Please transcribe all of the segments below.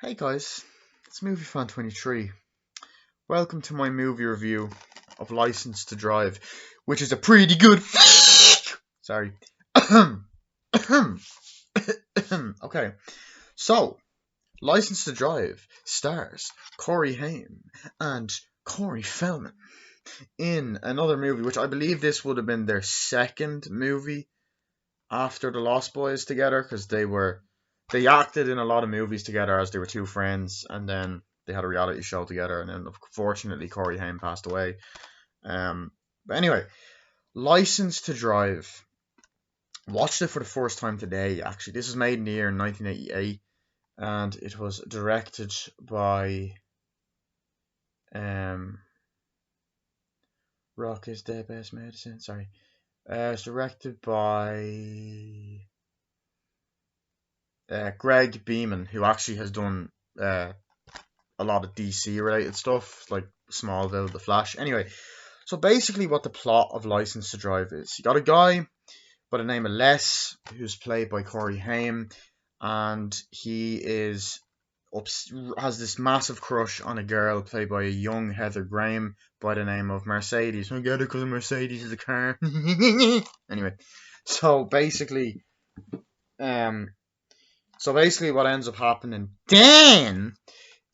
Hey guys, it's MovieFan23. Welcome to my movie review of License to Drive, which is a pretty good. Sorry. Okay, so License to Drive stars Corey Haim and Corey Feldman in another movie, which I believe this would have been their second movie after the Lost Boys together, because they acted in a lot of movies together as they were two friends, and then they had a reality show together, and then unfortunately Corey Haim passed away. But anyway, License to Drive. Watched it for the first time today. Actually, this was made in the year 1988, and it was directed by Rock is the best medicine. Sorry, it's directed by Greg Beeman, who actually has done a lot of DC related stuff, like Smallville, The Flash. Anyway, so basically, what the plot of License to Drive is: you got a guy by the name of Les, who's played by Corey Haim, and he has this massive crush on a girl played by a young Heather Graham by the name of Mercedes. I get it because Mercedes is a car. Anyway, so basically, um, what ends up happening then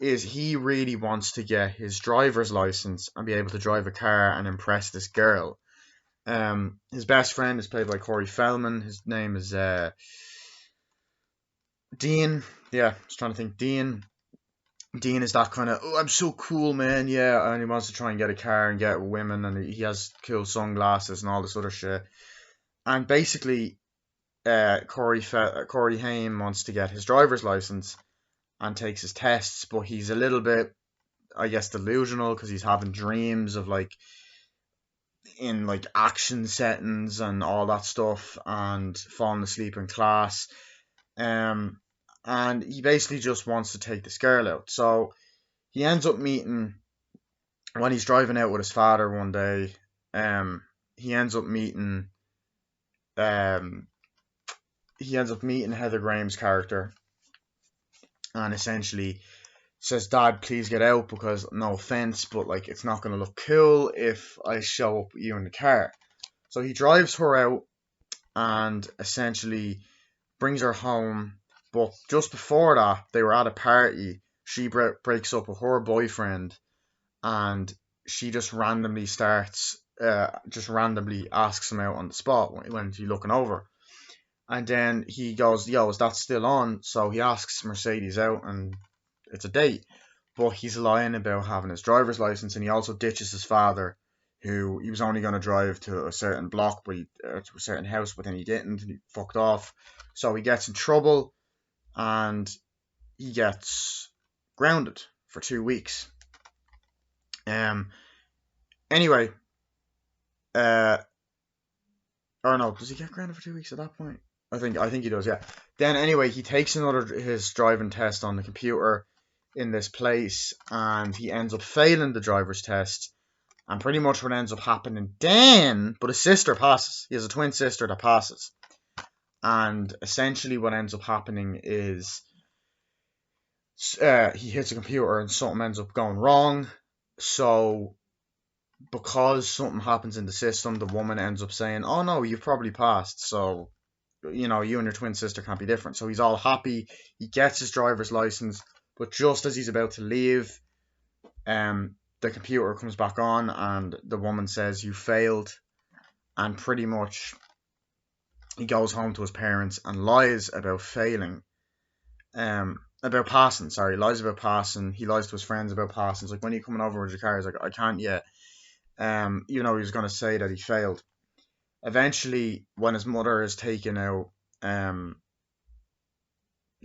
is he really wants to get his driver's license and be able to drive a car and impress this girl. His best friend is played by Corey Feldman. His name is Dean. Yeah, I was trying to think. Dean is that kind of, oh, I'm so cool, man. Yeah, and he wants to try and get a car and get women, and he has cool sunglasses and all this other shit. And basically, Corey Haim wants to get his driver's license and takes his tests, but he's a little bit, I guess, delusional because he's having dreams of in action settings and all that stuff, and falling asleep in class. And he basically just wants to take this girl out. So he ends up meeting, when he's driving out with his father one day, he ends up meeting um Heather Graham's character, and essentially says, Dad, please get out, because no offense, but it's not gonna look cool if I show up with you in the car. So he drives her out and essentially brings her home. But just before that, they were at a party. She breaks up with her boyfriend, and she just randomly asks him out on the spot when he's looking over. And then he goes, yo, is that still on? So he asks Mercedes out, and it's a date. But he's lying about having his driver's license, and he also ditches his father, who he was only going to drive to a certain block, to a certain house, but then he didn't, and he fucked off. So he gets in trouble, and he gets grounded for 2 weeks. Anyway, or no, does he get grounded for 2 weeks at that point? I think he does, yeah. Then anyway, he takes his driving test on the computer in this place, and he ends up failing the driver's test. And pretty much what ends up happening then, but his sister passes. He has a twin sister that passes. And essentially what ends up happening is he hits a computer and something ends up going wrong. So because something happens in the system, the woman ends up saying, oh no, you've probably passed, so you and your twin sister can't be different. So he's all happy. He gets his driver's license, but just as he's about to leave, the computer comes back on, and the woman says, you failed. And pretty much he goes home to his parents and lies about failing. About passing, sorry, lies about passing. He lies to his friends about passing. It's like, when are you coming over with your car? He's like, I can't yet. He was going to say that he failed. Eventually, when his mother is taken out,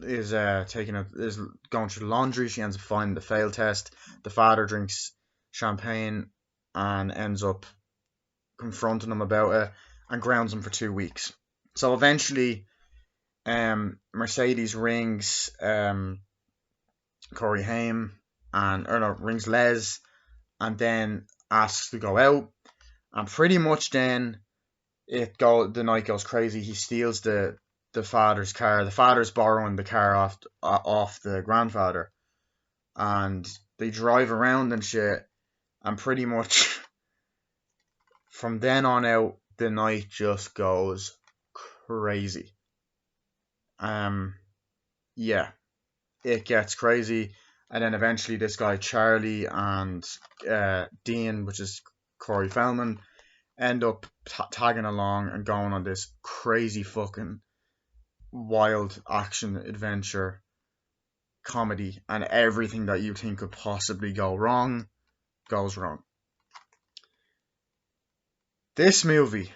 is going through the laundry, she ends up finding the fail test. The father drinks champagne and ends up confronting him about it and grounds him for 2 weeks. So eventually, Mercedes rings Corey Haim rings Les, and then asks to go out, and pretty much then the night goes crazy. He steals the the father's car. The father's borrowing the car off the grandfather, and they drive around and shit. And pretty much from then on out, the night just goes crazy. Yeah, it gets crazy, and then eventually this guy Charlie and Dean, which is Corey Feldman, end up tagging along and going on this crazy fucking wild action adventure comedy, and everything that you think could possibly go wrong goes wrong. This movie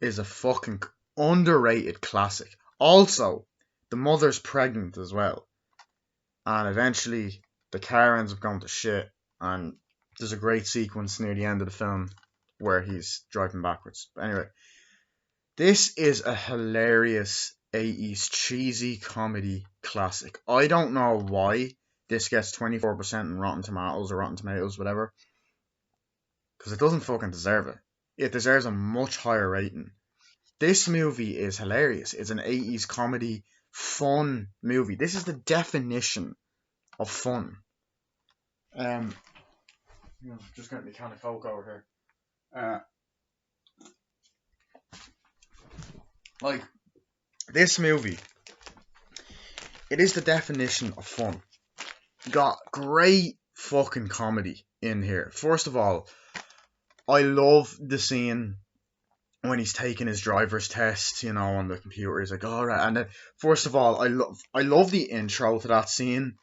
is a fucking underrated classic. Also, the mother's pregnant as well, and eventually the car ends up going to shit, and there's a great sequence near the end of the film where he's driving backwards. But anyway, this is a hilarious 80s cheesy comedy classic. I don't know why this gets 24% in Rotten Tomatoes or Rotten Tomatoes, whatever, because it doesn't fucking deserve it. It deserves a much higher rating. This movie is hilarious. It's an 80s comedy, fun movie. This is the definition of fun. Just getting the can of Coke over here. Like, this movie, it is the definition of fun. Got great fucking comedy in here. First of all, I love the scene when he's taking his driver's test, on the computer. He's like, all right. And then, first of all, I love the intro to that scene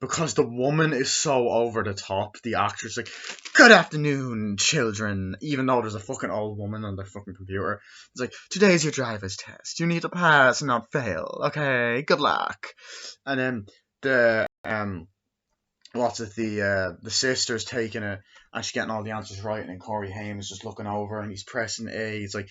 because the woman is so over the top. The actress like, good afternoon, children, even though there's a fucking old woman on the fucking computer. It's like, today's your driver's test. You need to pass and not fail. Okay, good luck. And then the the sister's taking it and she's getting all the answers right, and then Corey Haim is just looking over and he's pressing A. He's like,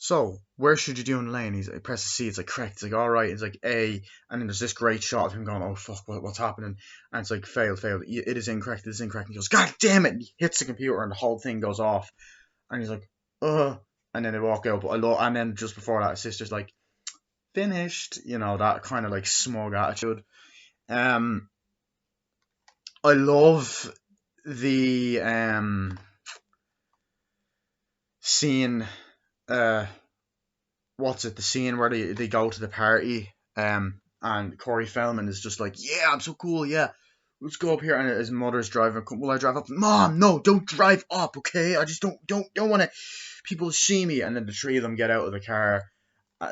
so where should you do in the lane? He's like, presses C. It's like, correct. It's like, all right. It's like A, and then there's this great shot of him going, oh fuck, what's happening? And it's like, failed. It is incorrect. It is incorrect. And he goes, God damn it! And he hits the computer and the whole thing goes off. And he's like, and then they walk out. But and then just before that, his sister's like, finished. That kind of like smug attitude. I love the scene. The scene where they go to the party. And Corey Feldman is just like, yeah, I'm so cool. Yeah, let's go up here. And his mother's driving. Will I drive up? Mom, no, don't drive up. Okay, I just don't want to. People see me. And then the three of them get out of the car.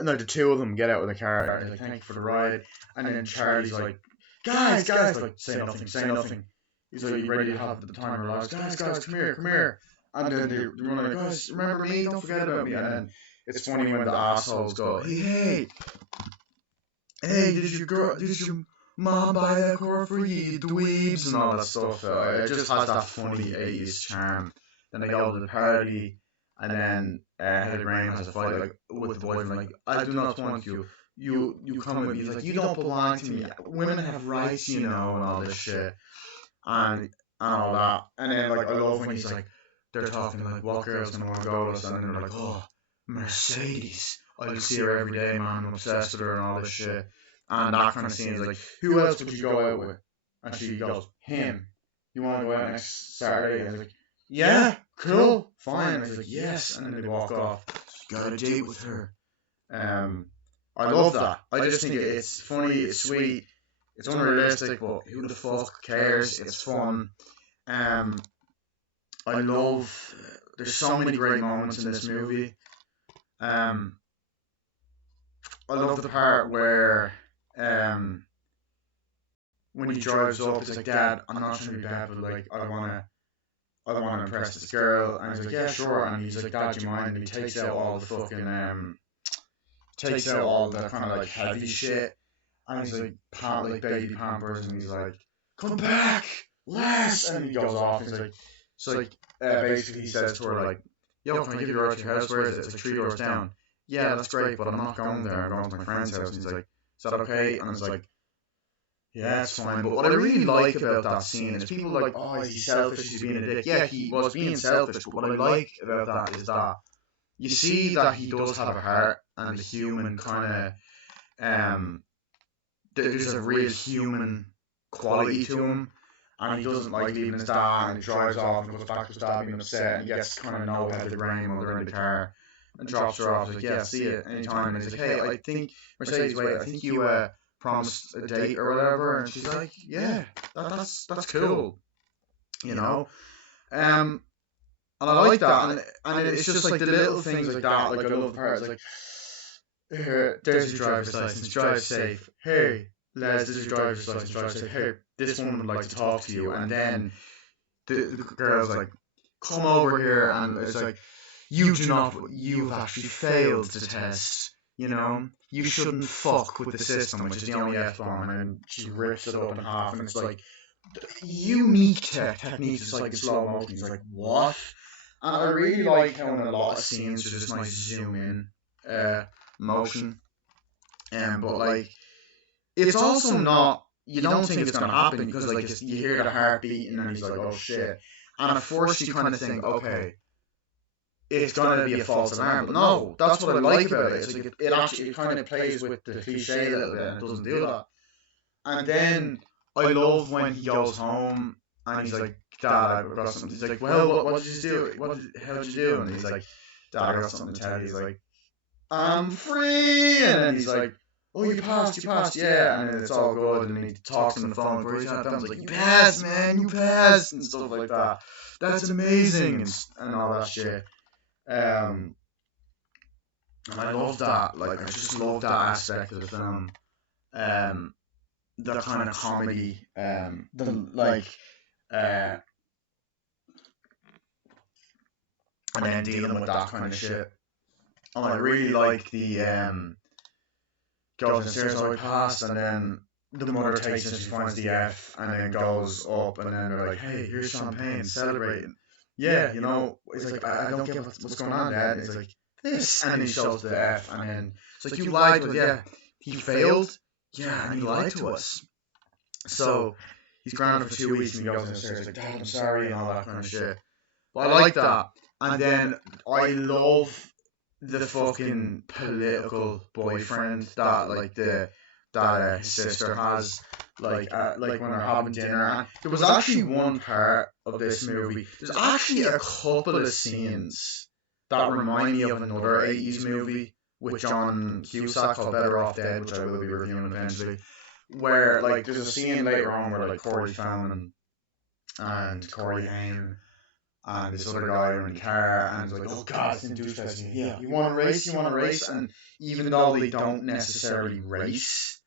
No, the two of them get out of the car. They're like, thank you for the ride. And then Charlie's like, guys, like, say nothing. He's like, you ready to have the time of our lives? Guys, come here. And then they run like, guys, remember me? Don't forget about me. And then it's funny when the assholes go, hey, did your mom buy that car for you, dweebs, and all that stuff. It just has that funny 80s charm. Then they go to the party, and then Heather Graham has a fight like with the boyfriend, like, I do not want you. You come with me. He's like, you don't belong to me. Women have rights, and all this shit. And all that. And then, like, I love when he's like, they're talking like, what girl's gonna want to go with us? And then they're like, oh, Mercedes. I can see her every day, man. I'm obsessed with her and all this shit. And that kind of scene is like, who else would you go out with? And she goes, him. You want to go out next Saturday? And he's like, yeah, cool, fine. And he's like, yes. And then they walk off. Got a date with her. I love that. I just think it's funny, it's sweet, it's unrealistic, but who the fuck cares? It's fun. I love. There's so many great moments in this movie. I love the part where when he drives up, he's like, Dad, I'm not trying to be bad, but like, I wanna impress this girl. And he's like, yeah, sure. And he's like, Dad, do you mind? And he takes out all the fucking kind of like heavy shit. And he's like, baby Pampers, and he's like, come back, Les! And he goes off. He's like, basically he says to her like, yo, can I give you a ride to your house? Where is it? It's like 3 doors down. Yeah, that's great, but I'm not going there. I'm going to my friend's house. And he's like, is that okay? And I was like, yeah, it's fine. But what I really like about that scene is people are like, oh, is he selfish? He's being a dick. Yeah, he was being selfish. But what I like about that is that you see that he does have a heart and the human kind of there's a real human quality to him, and he doesn't like leaving his dad, and he drives off and goes back to his dad being upset, and he gets kind of know about the grandmother in the car and drops her off. He's like, yeah, see you anytime. And he's like, hey, I think Mercedes, wait, I think you promised a date or whatever, and she's like, yeah, that's cool, you know. And I like that, and it's just like the little things like that. Like I love the part. It's like, there's your driver's license, drive safe. Hey, Les, this is your driver's license, drive safe. Hey, this woman would like to talk to you. And then the girl's like, come over here, and it's like, you've actually failed the test. You know, you shouldn't fuck with the system, which is the only F-bomb, and then she rips it up in half, and it's like, unique techniques, it's like slow motion. It's like, what? And I really like how in a lot of scenes there's this nice zoom in motion. But like, it's also not, you don't think it's gonna happen because like you hear the heartbeat and then he's like, oh shit. And at first you kind of think, okay, it's gonna be a false alarm. But no, that's what I like about it. It's like it actually it kind of plays with the cliche a little bit and it doesn't do that. And then I love when he goes home and he's like, Dad, I got something. He's like, well, what did you do? How'd you do? And he's like, Dad, I got something to tell you. He's like, I'm free. And then he's like, oh, you passed, yeah. And it's all good. And he talks on the phone before he's not done. He's like, you passed, man, you passed, and stuff like that. That's amazing, and all that shit. And I love that. Like, I just love that aspect of the film. The kind of comedy, and then dealing with that kind of shit. And I really like the goes downstairs, oh, I passed, and then the mother takes it, she finds the F, and then goes up, and then they're like, hey, here's champagne, celebrating. Yeah, you know, he's like, I don't get what's going on, Dad. And he's like, this, and he shows the F, and then it's like, you lied to us, yeah. He failed, yeah, and he lied to us. So he's grounded for 2 weeks, and he goes downstairs like, Dad, I'm sorry, and all that kind of shit. But I like that. And then I love the fucking political boyfriend that like that his sister has, like when they're having dinner. And there was actually one part of this movie. There's actually a couple of scenes that remind me of another 80s movie with John Cusack called Better Off Dead, which I will be reviewing eventually. Where like there's a scene later on where like Corey Feldman and Corey Haim and this other guy are in the car, and it's like, oh god, it's in douchebag. Yeah, you want to race, and even though they don't necessarily race,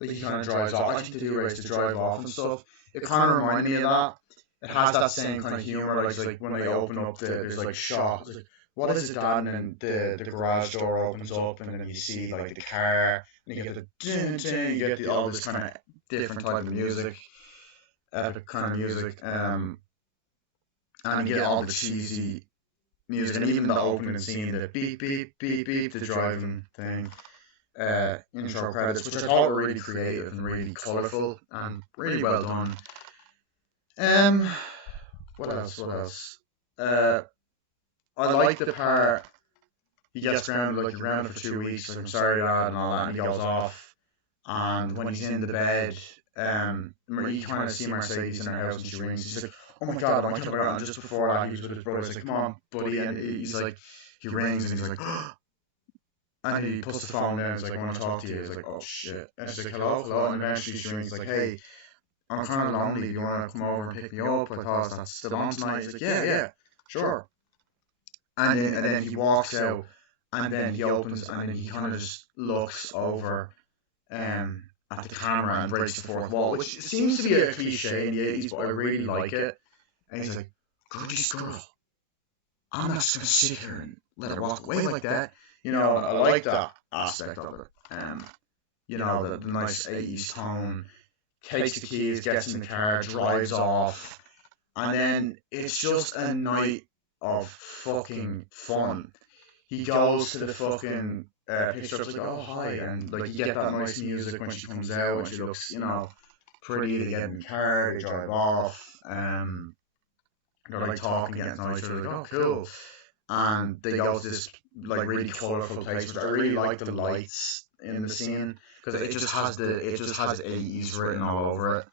like he kind of drives off. I think they do race to drive off and stuff. It kind of reminded me of that. It has that same kind of humor, like when they open up there's like shot. It's like, what is it, Dad? And then the garage door opens up, and then you see like the car, and you get the ding, ding, you get all this kind of different type of music, epic kind of music. And you get all the cheesy music, and even the opening scene, the beep, beep, beep, beep, the driving thing, intro credits, which I thought were really creative and really colourful and really well done. What else? I like the part he gets grounded, like you're grounded for 2 weeks, like I'm sorry, Dad, and all that, and he goes off, and when he's in the bed, you kind of see Mercedes in her house, and she rings, she's like, oh my god, and just before that, he was with his brother, he's like, come on, buddy, and he's like, he rings, and he's like, and he puts the phone down, he's like, I want to talk to you, he's like, oh shit, and she's like, hello, and eventually she rings, like, hey, I'm kind of lonely, do you want to come over and pick me up, I thought that's still on tonight, he's like, yeah, sure, and then he walks out, and then he opens, and then he kind of just looks over, at the camera and breaks the fourth wall, which seems to be a cliche in the 80s, but I really like it. And he's like, gorgeous girl, I'm not just going to sit here and let her walk away like that. You know, I like that aspect of it. You know, the nice 80s tone. Takes the keys, gets in the car, drives off. And then it's just a night of fucking fun. He goes to the fucking picture up, like, oh hi, and like you get that nice music when she comes out, and she looks, you know, pretty. They get in the car, they drive off, they're like talking, getting to know each other, like, oh cool, and they go to this like really colourful place. But I really like the lights in the scene because it just has 80s written all over it.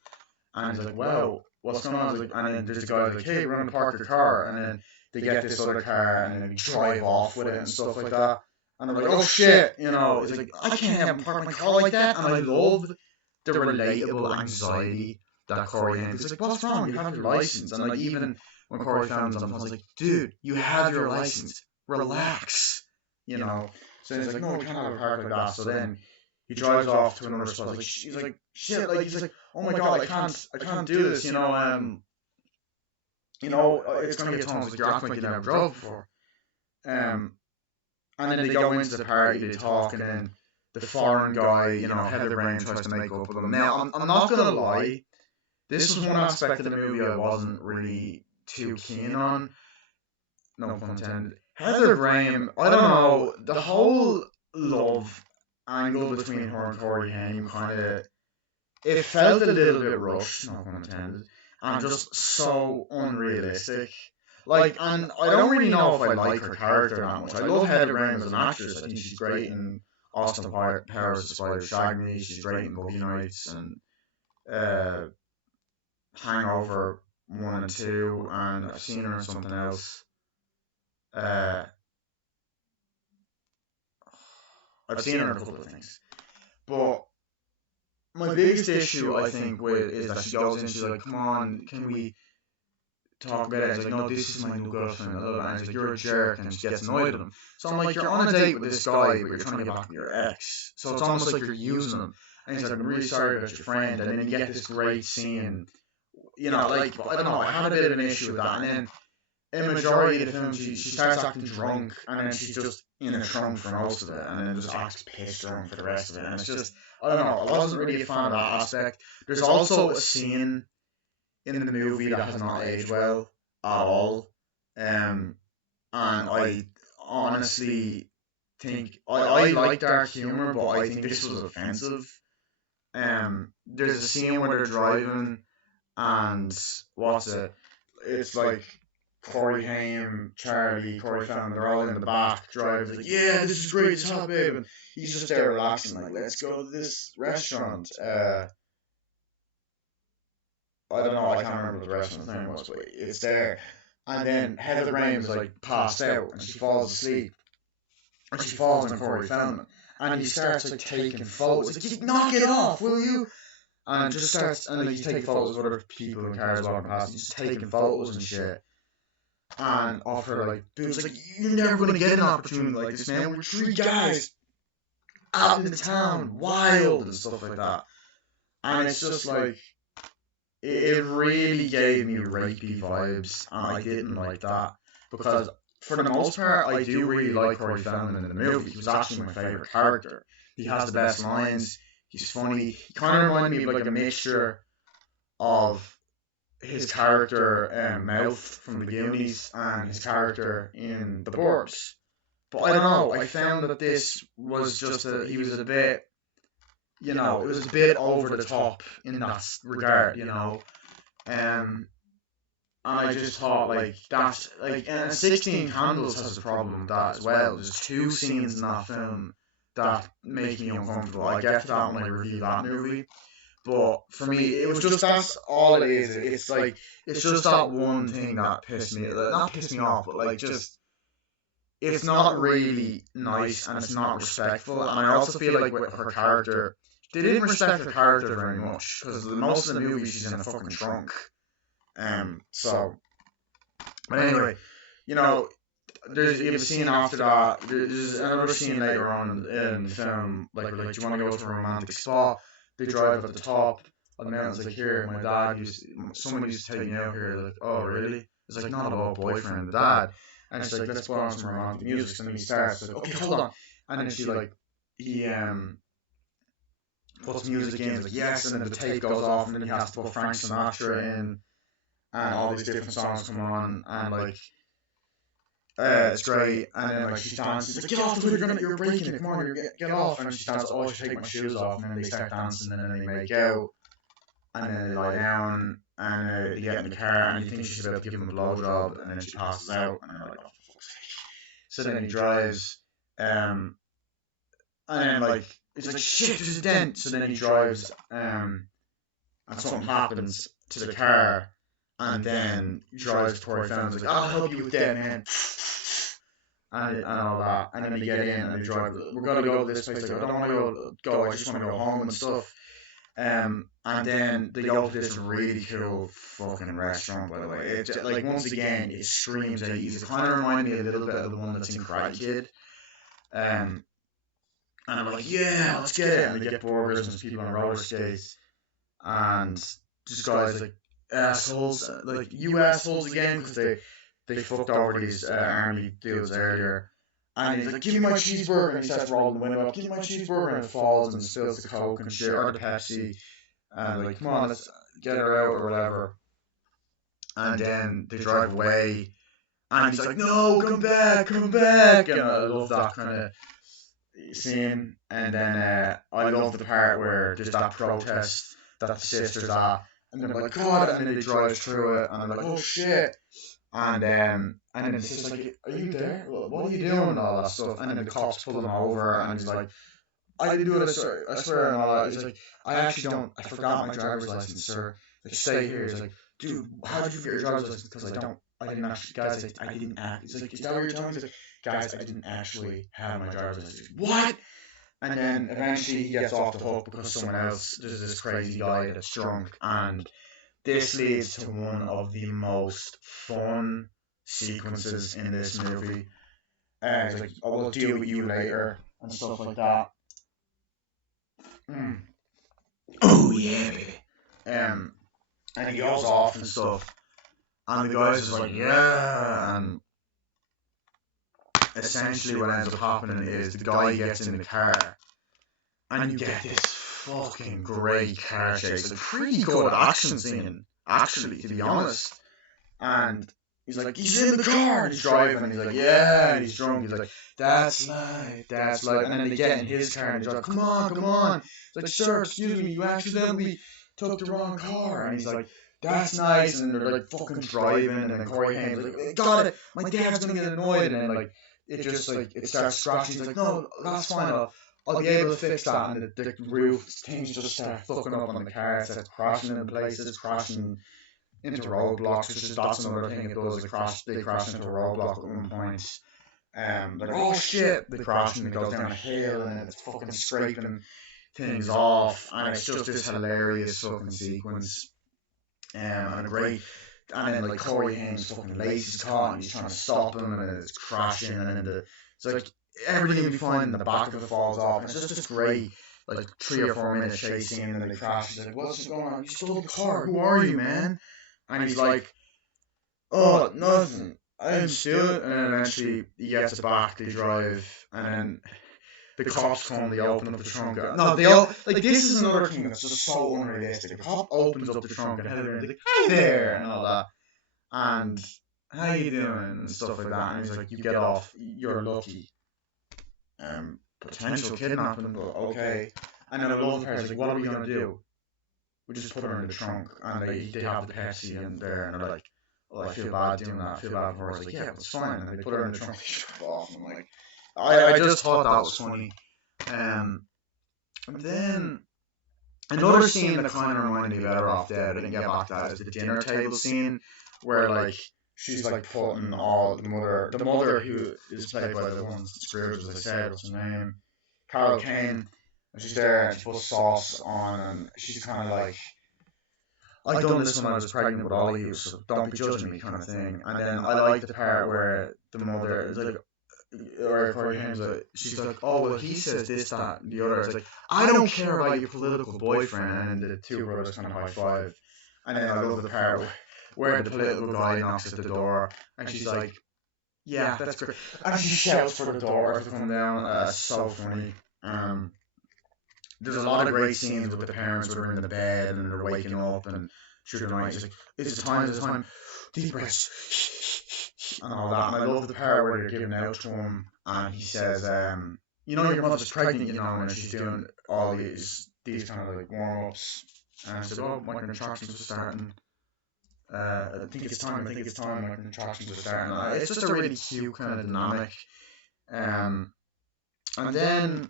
And he's like, "Wow, what's going on?" Like, and then there's the guy like, "Hey, we're gonna park your car," and then they get this other car and then they drive off with it and stuff like that. And I'm like, "Oh shit," you know. It's like I can't have park my car like that. And I love the relatable anxiety that Corey Haim. He's like, "What's wrong? You have your license." And like even when Corey found him, I was like, "Dude, you have your license. Relax," you know. So he's like, "No, we can't have a park like that." So then he drives off to another spot. Like he's like, "Shit!" Like he's like, "Oh my god, I can't do this." It's gonna get told like you're acting like you never drove before. Um, and then they go into the party, they talk, and then the foreign guy, Heather Rain tries to make up with him. Now, I'm not gonna lie, this was one aspect of the movie I wasn't really too keen on. No pun intended. Heather Graham, I don't know, the whole love angle between her and Corey Haim kind of, it felt a little bit rushed, no pun intended, and just so unrealistic. Like, and I don't really know if I like her character that much. I love Heather Graham as an actress. I think she's great in Austin Powers: The Spider Shag Me. She's great in Boogie Nights and uh, Hangover 1 and 2, and I've seen her in something else. Uh, I've seen her in a couple of things. But my biggest issue, I think, with is that she goes in, she's like, "Come on, can we talk about it?" He's like, "No, this is my new girlfriend." And he's like, "You're a jerk," and she gets annoyed at him. So I'm like, "You're on a date with this guy, but you're trying to get back with your ex." So it's almost like you're using him. And he's like, "I'm really sorry about your friend." And then you get this great scene, like, I don't know, I had a bit of an issue with that. And then in the majority of the film, she starts acting drunk, and then she's just in a trunk for most of it, and then just acts pissed drunk for the rest of it. And it's just, I don't know, I wasn't really a fan of that aspect. There's also a scene in the movie that has not aged well at all. And I honestly think I like dark humor, but I think this was offensive. There's a scene where they're driving, and what's it? It's like Corey Haim, Charlie, Corey Feldman, they're all in the back driving, like, "Yeah, this is great, it's hot, babe." And he's just there relaxing, like, "Let's go to this restaurant." I don't know, I can't remember what the restaurant's name was, but it's there. And then Heather Graham's like passed out, and she falls asleep, and she falls on Corey Feldman, and he starts like taking photos. Like, "Knock it off, will you?" And just starts, and like, he's taking photos of other people in cars walking past. He's just taking photos and shit. And of her, like, dude's like, "You're never gonna get an opportunity like this, man. We're three guys out in the town, wild," and stuff like that. And it's just like, it really gave me rapey vibes, and I didn't like that, because for the most part, I do really like Corey Feldman in the movie. He was actually my favorite character. He has the best lines. He's funny. He kind of reminded me of like a mixture of his character Mouth from the Goonies and his character in The Burbs. But I don't know. I found that this was just he was a bit, it was a bit over the top in that regard. And I just thought, like, that's like, and 16 Candles has a problem with that as well. There's two scenes in that film that make me uncomfortable. I get to that when I review that movie. But for me, it was just, that's all it is. It's like, it's just that one thing that pissed me, not pissed me off, but like, just, it's not really nice and it's not respectful. And I also feel like with her character, they didn't respect her character very much, because most of the movie she's in a fucking trunk. So, but anyway, you know, you have a scene after that. There's another scene later on in the film, like, where, like, "Do you want to go to a romantic spot?" They drive at the top of the mountains, like, "Here, someone used to take me out here." Like, "Oh, really?" It's like, not about boyfriend, the dad. And she's like, "Let's put on some romantic music." And then he starts, like, "Okay, hold on." And then he puts music in, he's like, "Yes," and then the tape goes off, and then he has to put Frank Sinatra in, and all these different songs come on, and like, it's great. And then, like, she's dancing, he's like, "Get off the hood, you're breaking it, come on, get off." And she dances, "Oh, I should take my shoes off." And then they start dancing, and then they make out, and then they lie down, and they get in the car, and you think she's about to give him a blowjob, and then she passes out, and they're like, "Oh, for fuck's sake." So then he drives, and then like he's like, shit, there's a dent. So then he drives, and something happens to the car, and then he drives to where he found. He's like, I'll help you with that, man. And all that, and then they get in and they drive. We're gonna go to this place. Like, I don't want to go. I just want to go home and stuff. And then they go to this really cool fucking restaurant. By the way, it like once again it screams at you. It kind of reminded me a little bit of the one that's in Karate Kid. And I'm like, yeah, let's get it. And they get burgers and there's people on roller skates, and this guy's like assholes, like you assholes again, because they fucked over these army dudes earlier. And he's like, give me my cheeseburger, and he starts rolling the window up, give me my cheeseburger, and it falls and spills the Coke and shit, or the Pepsi, and like, come on, let's get her out or whatever. And then they drive away, and he's like, no, come back, and I love that kind of scene. And then I love the part where there's that protest that the sisters at, and they're like, God, and then they drive through it, and I'm like, oh shit. And then the sister's like, are you there? What are you doing? And all that stuff. And then the cops pull him over, and he's like, I didn't do it, I swear, and all that. He's like, I forgot my driver's license, sir. Like, stay here. He's like, dude, how did you get your driver's license? Because I didn't actually, guys, I didn't act. He's like, is that what you're telling me? He's like, guys, I didn't actually have my driver's license. What? And then eventually he gets off the hook because someone else, there's this crazy guy that's drunk, and this leads to one of the most fun sequences in this movie. It's like, I will deal with you later, and stuff like that. Oh yeah, baby. And he goes off and stuff, and the guy's just like, yeah, and essentially what ends up happening is the guy gets in the car, and you get this fucking great car chase, like pretty good action scene, actually, to be honest. And he's like, he's in the car, and he's driving, and he's like, yeah, and he's drunk, he's like, that's life, and then they get in his car, and he's like, come on, he's like, sir, excuse me, you accidentally took the wrong car, and he's like, that's nice, and they're like fucking driving, and then Corey Haim's like, got it, my dad's gonna get annoyed, and then like, it just like, it starts scratching, he's like, no, that's fine, I'll be able to fix that, and the roof, things just start fucking up on the car, it starts crashing in places, crashing into roadblocks, which is, that's another thing it does, they crash into a roadblock at one point. Like, oh shit, they crash and it goes down a hill, and it's fucking scraping things off, and it's just this hilarious fucking sequence. And great, and then like Corey Haim's fucking lace is caught, and he's trying to stop him, and it's crashing, and then it's like everything will be fine, and the back of it falls off, and it's just this great, like 3 or 4 minute chase scene, and then they crash. He's like, what's going on? You stole the car. Who are you, man? And he's like, oh, nothing, I didn't steal it. And then eventually he gets it back, they drive, and then the cops come, they open up the trunk. No, they all, like, this is another thing that's just so unrealistic. The cop opens up the trunk, and Heather's like, hey there, and all that, and how you doing, and stuff like that. And he's like, you get off, you're lucky. Potential kidnapping, but okay. And then I love the parents, like, what are we gonna do? We just put her in the trunk, and they have the Pepsi in there, and they're like, oh, I feel bad doing that, I feel bad for her. I was like, yeah, but it's fine. And they put her in the trunk, they shut off, and I'm like, I just thought that was funny. And then another scene that kind of reminded me of Better Off Dead, I didn't get back to that, is the dinner table scene, where like she's like putting all the mother who is played by the one Scrooge, as I said, what's her name, Carol Kane. And she's there, and she puts sauce on, and she's kind of like, I done this when I was pregnant with all of you, so don't be judging me, kind of thing. And then I like the part where the mother is like, or Corey Haim's like, she's like, oh, well, he says this, that, and the other. It's like, I don't care about your political boyfriend. And the two brothers kind of high five. And then I love the part where the political guy knocks at the door, and she's like, yeah, that's great. And she shouts for the door to come down. That's so funny. There's a lot of great scenes with the parents that are in the bed and they're waking up and through the night. It's like, it's the time, deep breaths, and all that. And I love the part where they're giving out to him, and he says, you know, your mother's pregnant, you know, and she's doing all these kind of like warm ups. And I said, oh, my contractions are starting. I think it's time, my contractions are starting. It's just a really cute kind of dynamic. And then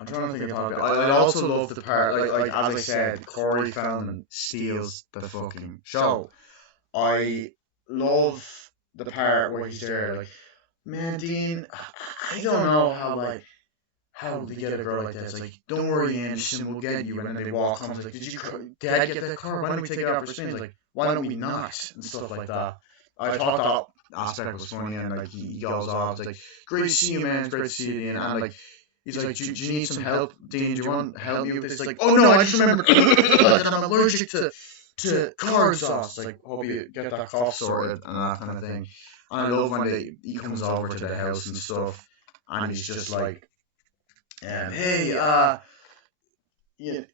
I'm trying to think of how. I also love the part, like as I said, Corey Feldman steals the fucking show. I love the part where he's there, like, man, Dean, I don't know how to get a girl like that. It's like, don't worry, Anderson, we'll get you. And then they walk home. It's like, Dad get that car? Why don't we take it out for a spin? It's like, why don't we not? And stuff like that. I thought that aspect was funny, and like he goes off. It's like, great to see you, man. It's great to see you, Dean. And like, he's like, do you need some help, Dean? Do you want help me with this? It's like, oh no, I just remembered that I'm allergic to car exhaust. Like, hope you get that cough sorted and that kind of thing. And I love when he comes over to the house and stuff, and he's just like, hey, you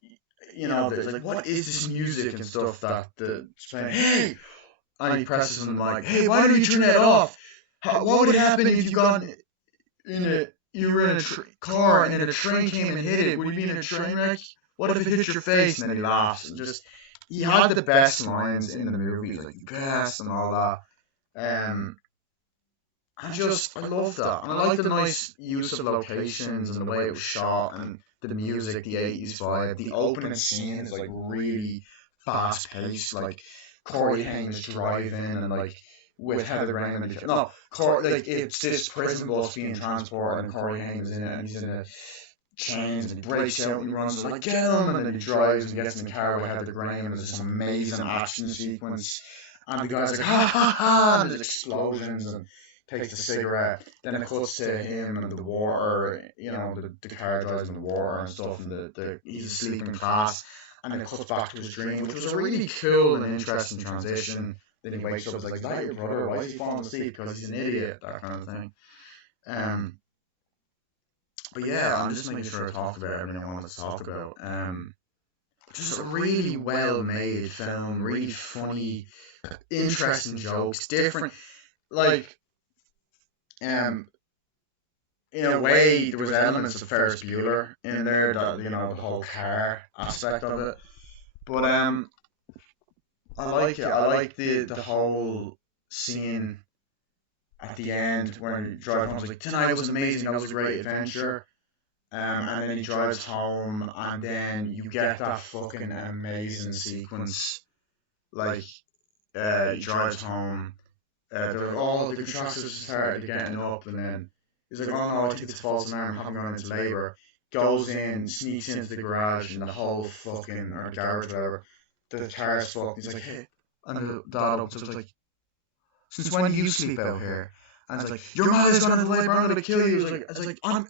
know, there's like, what is this music and stuff that the playing? Hey, and he presses on the mic. Hey, why don't you turn that off? What would happen if you were in a car and then a train came and hit it? Would you be in a train wreck? What if it hit your face? And then he laughs and just, he had the best lines in the movie, like best and all that. I love that. And I like the nice use of locations and the way it was shot and the music, the 80s vibe. The opening scene is like really fast paced, like Corey Haim is driving and like with Heather Raymond. No, like it's this prison bus being transported and Corey Haim is in it and he's in the chains and he breaks out and he runs and like, get him, and then he drives and gets in the car with Heather Graham and there's this amazing action sequence and the guy's like, ha ha ha, and there's explosions and takes a cigarette. Then it cuts to him and the water, you know, the car drives in the water and stuff, and he's asleep in class, and then it cuts back to his dream, which was a really cool and interesting transition. Then he wakes up, it's like, is that your brother? Why is he falling asleep? Because he's an idiot, that kind of thing. But yeah, I'm just making sure I talk about everything I wanted to talk about. Just a really well made film, really funny, interesting jokes, different, like, in a way, there was elements of Ferris Bueller in there, that, you know, the whole car aspect of it. But I like it. I like the whole scene at the end where he drives home. It's like, tonight was amazing. That was a great adventure. And then he drives home, and then you get that fucking amazing sequence. Like, he drives home. The contractors started getting up, and then he's like, oh no, I think it's false alarm, I haven't gone into labour. Goes in, sneaks into the garage, and the whole fucking, or the garage, whatever, the car's fucked. He's like, hey, and the dad opens up, like, since when do you sleep out here? And it's like, your mother's gone into labour, I'm gonna kill you. It's like, I'm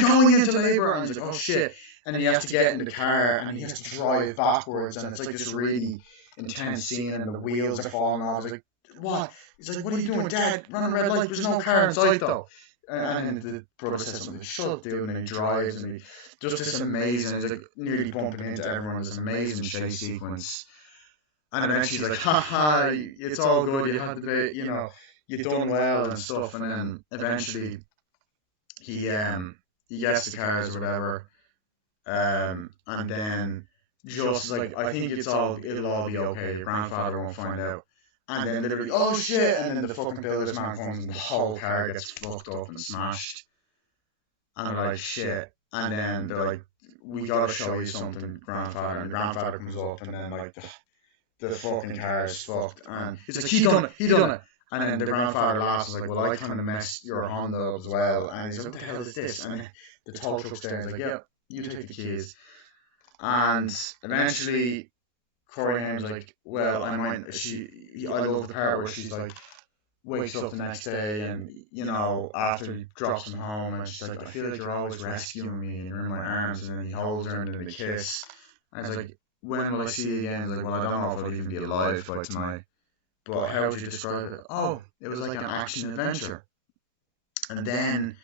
going into labour. And he's like, oh shit. And then he has to get into the car, and he has to drive backwards, and it's like this really intense scene, and the wheels are falling off. He's like, what? He's like, what are you doing, Dad? Run a red light, there's no car inside though. And then the brother says something, shut up, dude, and he drives, and he just this amazing, he's like nearly bumping into everyone, this amazing chase sequence. And eventually he's like, haha, it's all good, you had the, you know, you've done well and stuff. And then eventually he gets the cars or whatever, and then just like, I think it'll all be okay, your grandfather won't find out. And then literally, oh shit, and then the fucking builder's man comes and the whole car gets fucked up and smashed. And they're like, shit. And then they're like, we gotta show you something, grandfather. And grandfather comes up, and then like the fucking car is fucked. And he's like, he done it. And then the grandfather laughs, like, well, I kind of messed your Honda up as well. And he's like, what the hell is this? And the tow truck's there, he's like, yeah, you take the keys. And eventually Corey Haim's like, well, I love the part where she's like, wakes up the next day, and, you know, after he drops him home, and she's like, I feel like you're always rescuing me, and you're in my arms, and then he holds her, and then they kiss. And he's like, when will I see you again? He's like, well, I don't know if I'll even be alive by tonight. But how would you describe it? Oh, it was like an action adventure. And then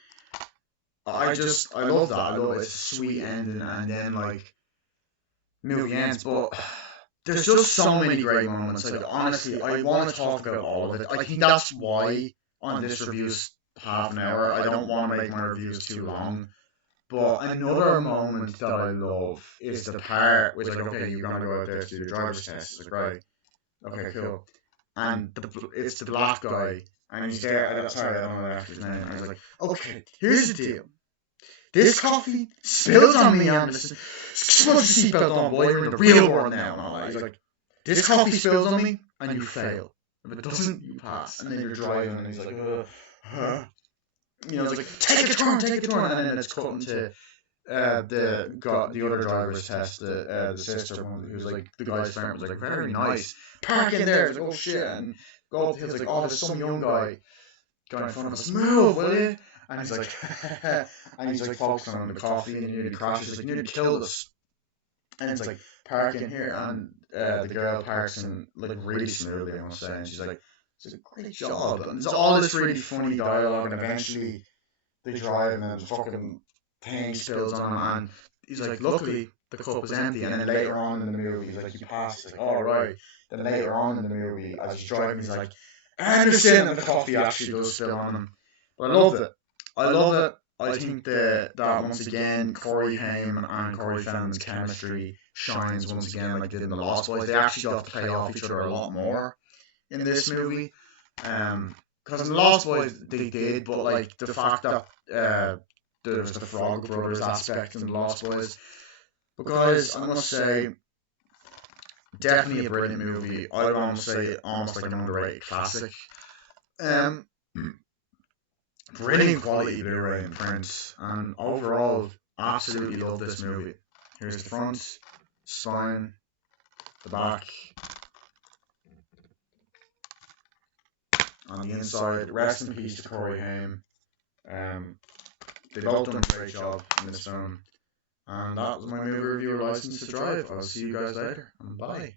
I love that. I love it. It's a sweet ending, and then like movie ends, but there's just so many great moments. Like, honestly, I want to talk about all of it. I think that's why on this review's half an hour. I don't want to make my reviews too long. But another moment that I love is the part where it's like, okay, you're gonna go out there to do your driver's test. It's like, right, okay, cool. And it's the black guy, And he's there. Sorry, I don't know the actor's name. And he's like, okay, here's the deal. This coffee spills on me, Anderson. Smudge the seatbelt on, boy. You're in the real world now. And all that. He's like, this coffee spills on me, and you fail. If it doesn't, you pass. And then you're driving, and he's like, you know, it's like, take a turn. And then it's cutting to the other driver's test, the sister one, who's like, the guy's friend was like, very nice. Park in there. It's like, oh shit. And go up the hill, it's like, oh, there's some young guy in front of us. Move, will you? And he's like, and he's like focusing on the coffee, and he nearly crashes. He's like, you nearly killed us. And it's like, park in here, and the girl parks in like really smoothly, I must say, and she's like, it's a great job. And there's all this really funny dialogue, and eventually they drive, and then the fucking thing spills on him, and he's like, luckily the cup was empty. And then later on in the movie, he's like, you passed. He's like, all right. Then later on in the movie, as he's driving, he's like, Anderson, and the coffee actually does spill on him. But I love it. I think that once again, Corey Haim and Corey Feldman's chemistry shines once again like they did in The Lost Boys. They actually got to play off each other a lot more in this movie. Because in The Lost Boys they did, but like the fact that there was the Frog Brothers aspect in The Lost Boys. Because I must say, definitely a brilliant movie. I would almost say almost like an underrated classic. Brilliant quality Blu-ray and print, and overall, absolutely love this movie. Here's the front, spine, the back, on the inside. Rest in peace to Corey Haim. They both done a great job in this film. And that was my movie review of License to Drive. I'll see you guys later, and bye.